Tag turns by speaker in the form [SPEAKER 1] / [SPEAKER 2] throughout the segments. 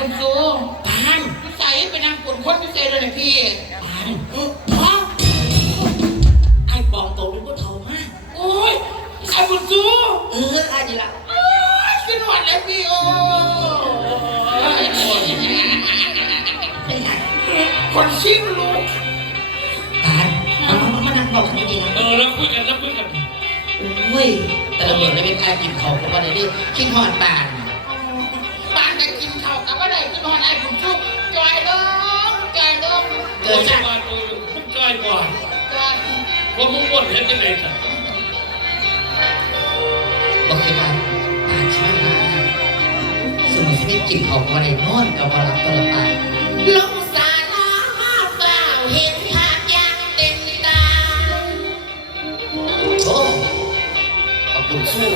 [SPEAKER 1] บุญสู
[SPEAKER 2] ปาน
[SPEAKER 1] ใส่ไปนั่งกดคนพิเศษเลยพี่
[SPEAKER 2] ปานพ่อไอ้ปองโตเป็นผู้เฒ่ามาก
[SPEAKER 1] โอ้ยไอ้บุญสู
[SPEAKER 2] ไอ้ดีละ
[SPEAKER 1] ขึ้นหวัดเลยพี่โอ้คนชิมลูก
[SPEAKER 2] ปานมานั่งบอกกันดีๆนะ
[SPEAKER 3] แล้วคุยกัน
[SPEAKER 2] โอ้ยแต่ละเมืองได้เป็นการกินของกันมาเลยดิกินหอดปาน
[SPEAKER 1] จะกินข้าวกับอะไรขึ้นหวัดไอ้บุญสูจอยลง
[SPEAKER 3] เกิดจากว่าตัวมึงใกล้กว่าว่ามึงบ่นเห็นยังไงสัก
[SPEAKER 2] บอกคือว่าปานใช่ไหมสมมติที่ไม่กินของอะไรนอนกับว่ารับตัวละปาน
[SPEAKER 1] ลงสารามาเปล่าเห็นภาพยังเต็มตา
[SPEAKER 2] โอ้ขอบคุณสู้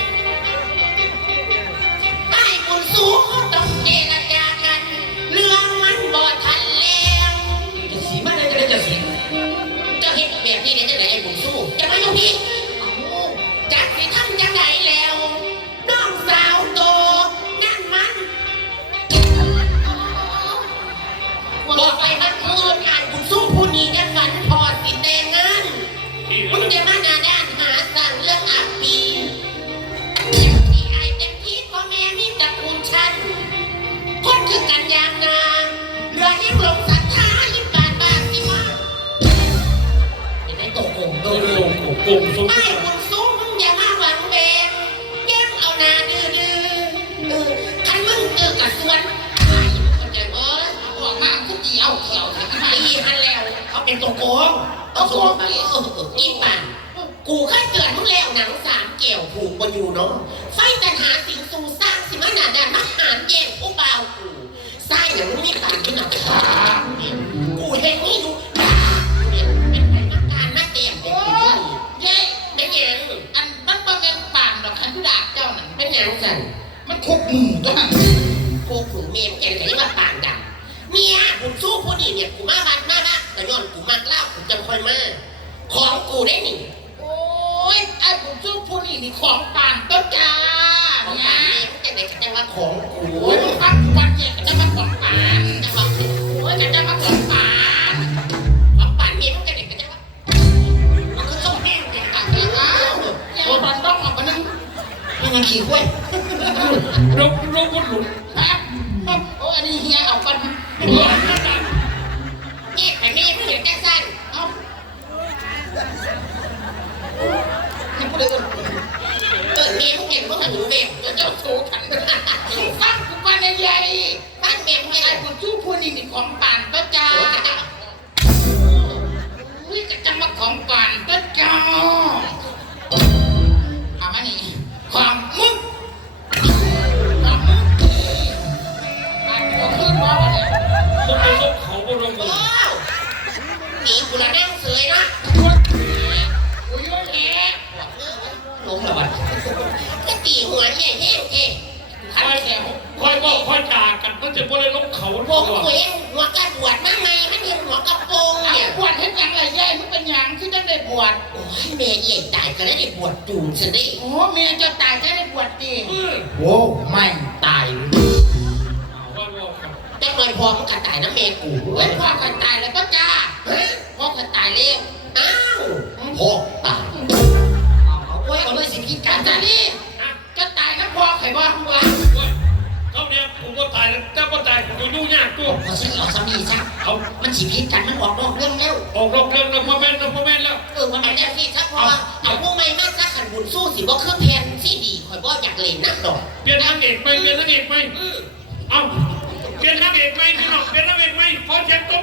[SPEAKER 1] ไอ้บุญสู้เขาต้องเจรจากันเรื่องมันบ่ทันแล้ว
[SPEAKER 2] จะสีมาได้จะสี
[SPEAKER 1] จะเห็นแบบนี้ได้จะไหนไอ้บุญสู้จะมาอยู่พี่จักสิทำจังไหนแล้วน้องสาวโตนั่นมันบอกไปมันคืนไอ้บุญสู้ผู้นี้จะฝันพอสิแต่งงานมึงจะมาหน้าด้านหาสั่งเรื่องอับปีที่ไอ้เต็มที่พ่อแม่มีตระกูลฉันคนคือกันยางนาเรือยิ่งลงศรัทธายิ่งบานบานสิมา
[SPEAKER 2] เป็นไอ้โตโกง
[SPEAKER 3] โกงสม
[SPEAKER 1] ไอ้บุญสู้มึงอย่ามาหวังแบงแย้มเอานาดื้อคันมึงกับสวนเข้าใจไหมบอกมากทุกทีเอาเขียวตีฮันแล้ว
[SPEAKER 2] เขาเป็นโตโกง
[SPEAKER 1] โกงอีป่านกูเคยเตือนมึงแล้วหนังสามเกี่ยวผูกบนอยู่เนาะไฟตันหาสิ่งสูสร้างสิมาหนาดานมาหารแย่งผู้เบากูสร้างอย่างมึงไม่ป่านที่หนักกูเห็นนี่ดูเป็นไปมาการมาเตียนเป็นกูเย้เป็นยังอันมันเป็นป่านหรอกคันทุดาเจ้านั่นเป็นยังสั่นมันคุกมือด้วยโคกเมียแกจะเรียกว่าป่านดำเมียบุญสู้ผู้ดีเนี่ยกูมาบ้านมาบ้านแต่ย้อนกูมากเล่ากูจะค่อยมาของกูได้หนิโอ้ยไอ้บุญสู้ผู้ดีนี่ของป่านต้นจ้าของป่านเนี่ยมันจะไหนจะว่าของกูโอ้ยมึงฟังวันเย็นก็จะมาของป่านจะบอกโอ้ยจะมาของป่านของป่านเนี่ยมันจะไหนก็จะว่ามันก็ต้องแห้งแข็งตัดแล้วโอ้ยมันต้องออกมานึง
[SPEAKER 2] ยังไงขี้ห้วย
[SPEAKER 3] เราก็หลุด
[SPEAKER 1] ครับโอ้อันนี้เฮียเอากันนี่แต่นี่ไม่เห็นแก่สั้นเอ้านี่พูดเลยนี่มึงเห็นมึงหันหนูเบงจะเจ้าโซ่ขันฟังกูกันใหญ่ฟังเบงไม่ไอ้บุญชูพูดนี่ของป่านก็จ้าอุ้ยก็จะมาของป่านก็จ้าเอามานี่ของมึง
[SPEAKER 3] มึงไปลบเขาบ่ลงกัน
[SPEAKER 1] หนีกูละนั่งเสยนะกูยุ่งแหะ
[SPEAKER 2] ลงละวัน
[SPEAKER 1] ก็ตีหัวใหญ่แห้งเท่
[SPEAKER 3] ค่อยจากกันมันจะบ่ได้ลงเขา
[SPEAKER 1] พวกกูเองหัวกระบวดมั่งไงมันเห็นหัวกระโปรงเนี่ยบวชให้ยังไรใหญ่มันเป็นยังที่ต้องได้บวชโอ้ยเมย์ใหญ่ตายก็ได้บวชจูนสิได้โอ้เมย์จะตายก็ได้บวชดี
[SPEAKER 2] โอ้ไม่ตาย
[SPEAKER 1] จะเลยพอมันกระต่ายน้ำเมย์กูเว้ยพ่อกระต่ายแล้วก็จ้าพ่อกระต่ายเร็วอ้าว
[SPEAKER 2] พ่อตาย
[SPEAKER 1] เอาไว้เอาเลยสิพี่กันจ้านี่จะตายก็พ่อไข่บ้าหัว
[SPEAKER 3] เขาเนี่ยผมก็ตายแล้วเจ้าก็ตายผมยุ่งยากตัว
[SPEAKER 2] เขาซื้อเอาสามีซะมันสิพิษกันมันออกนอกเรื่องแล้ว
[SPEAKER 3] ออกนอกเรื่องแล้วพ่อแม่แล้ว
[SPEAKER 1] มันไม่ได้พี่ครับเพราะว่าเอาพวกไม่มาซักขันบุญสู้สิว่าเครื่องแพนที่ดีคอยว่าอยากเล่นนักดอก
[SPEAKER 3] เปลี่ยนนางเอกไหมเอาเปลี่ยนนางเอกไหมพี่น้องเปลี่ยนนางเอกไหมขอเช็คตัว